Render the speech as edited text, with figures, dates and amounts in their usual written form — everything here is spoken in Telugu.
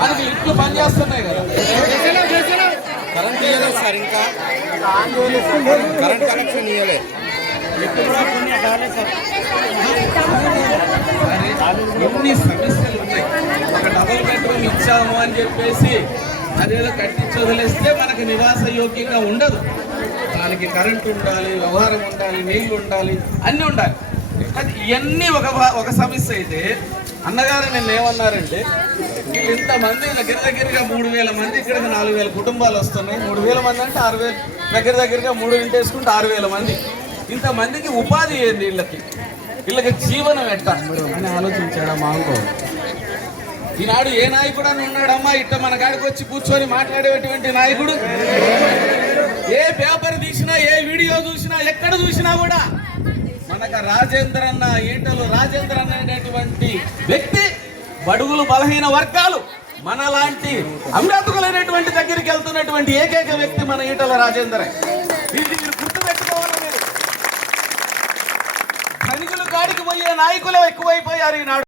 మనకి లిఫ్ట్లు పనిచేస్తున్నాయి కదా. కరెంట్ ఇవ్వలేదు సార్, ఇంకా కరెంట్ కనెక్షన్ ఇవ్వలేదు. ఎన్ని సమస్యలు ఉన్నాయి. ఒక డబుల్ బెడ్రూమ్ ఇచ్చాము అని చెప్పేసి అదేదో కట్టించి వదిలేస్తే మనకి నివాస యోగ్యంగా ఉండదు. దానికి కరెంటు ఉండాలి, వ్యవహారం ఉండాలి, నీళ్లు ఉండాలి, అన్నీ ఉండాలి. అది ఇవన్నీ ఒక సమస్య అయితే అన్నగారు నిన్న ఏమన్నారంటే ఇంతమంది దగ్గరగా 3,000 మంది, ఇక్కడికి 4,000 కుటుంబాలు వస్తున్నాయి. 3,000 మంది అంటే 6,000 దగ్గరగా 3 ఇంటి వేసుకుంటే 6,000 మంది. ఇంతమందికి ఉపాధి ఏంది, వీళ్ళకి జీవనం ఎట్టా అని ఆలోచించాడా మాంగో. ఈనాడు ఏ నాయకుడు అని ఉన్నాడమ్మా ఇట్ట మన కాడికి వచ్చి కూర్చొని మాట్లాడేటువంటి నాయకుడు? ఏ పేపర్ తీసినా, ఏ వీడియో చూసినా, ఎక్కడ చూసినా కూడా మనకు రాజేంద్ర అన్న, ఈటలు రాజేంద్ర అనేటువంటి వ్యక్తి బడుగులు బలహీన వర్గాలు మనలాంటి అంబేద్కరులైనటువంటి దగ్గరికి వెళ్తున్నటువంటి ఏకైక వ్యక్తి మన ఈటల రాజేంద్ర. ఇది మీరు గుర్తుపెట్టుకోవాలి. మీరు ధనికుల కాడికి పోయే నాయకులు ఎక్కువైపోయారు ఈనాడు.